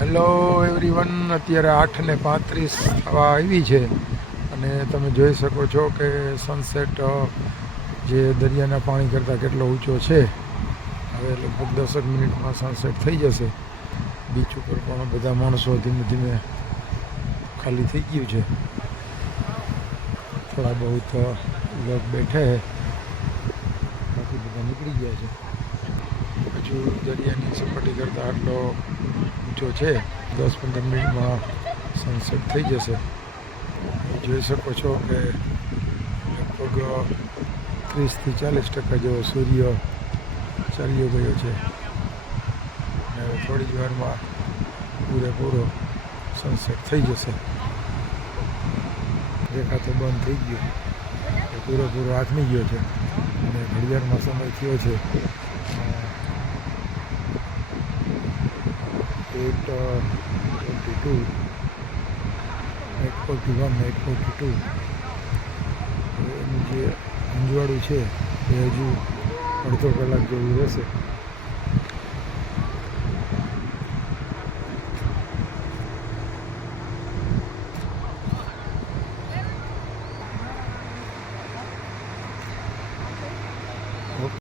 Hello everyone, અત્યારે 8:35 થવા આવી છે અને તમે જોઈ શકો છો કે સનસેટ જે દરિયાના પાણી કરતાં કેટલો ઊંચો છે. હવે લગભગ 10 મિનિટમાં સનસેટ થઈ જશે. બીચ ઉપર પણ બધા માણસો ધીમે ધીમે ખાલી થઈ ગયું છે. થોડા બહુ લોક બેઠે બાકી બધા નીકળી ગયા છે. હજુ દરિયાની સપાટી કરતાં આટલો ઊંચો છે. 10-15 મિનિટમાં સનસેટ થઈ જશે. જોઈ શકો છો કે લગભગ 30-40% જેવો સૂર્ય ચાલ્યો ગયો છે અને થોડી જ વારમાં પૂરેપૂરો સનસેટ થઈ જશે. દેખાતો બંધ થઈ ગયો, પૂરેપૂરો આથમી ગયો છે અને ઘડિયાળમાં સમય થયો છે 8:41, 8:42. એનું જે અંજવાળું છે એ હજુ અડધો કલાક જેવું રહેશે.